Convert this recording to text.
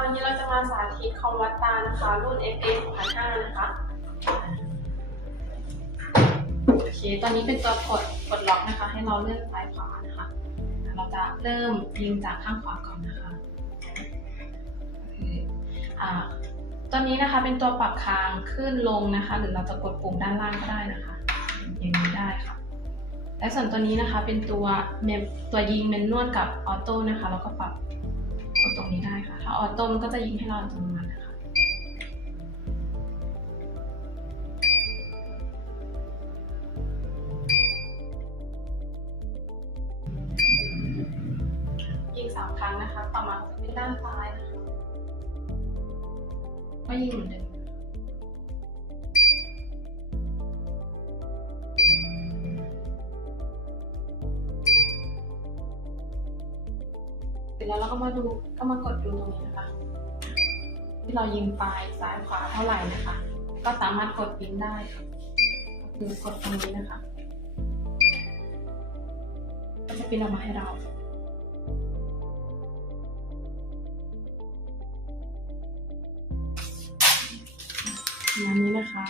วันนี้เราจะมาสาธิตคอมวัดตานะคะ รุ่น FA 2005นะคะ โอเค ตอนนี้เป็นตัวกดกดล็อกนะคะ ให้เราเลือกซ้ายขวานะคะ เราจะเริ่มยิงจากข้างขวาก่อนนะคะคืออ่าตัวนี้นะคะเป็นตัวปรับคางขึ้นลงนะคะ หรือเราจะกดปุ่มด้านล่างก็ได้นะคะ อย่างนี้ได้ค่ะและส่วนตัวนี้นะคะเป็นตัวเมตัวยิงเมนนวลกับออโต้นะคะเราก็ปรับ ดตรงนี้ได้ค่ะ ถ้าออโต้มันก็จะยิงให้เราอัตโนมัตินะคะ ยิงสามครั้งนะคะ ต่อมาจะเป็นด้านซ้ายนะคะ ก็ยิงเหมือนเดิม ร็จแล้วเราก็มาดูก็มากดดูตรงนี้นะคะ ที่เรายิงปลายซ้ายขวาเท่าไหร่นะคะ ก็สามารถกดปิ้นได้ค่ะคือกดตรงนี้นะคะ ก็จะปิ้นออกมาให้เราประมาณนี้นะคะ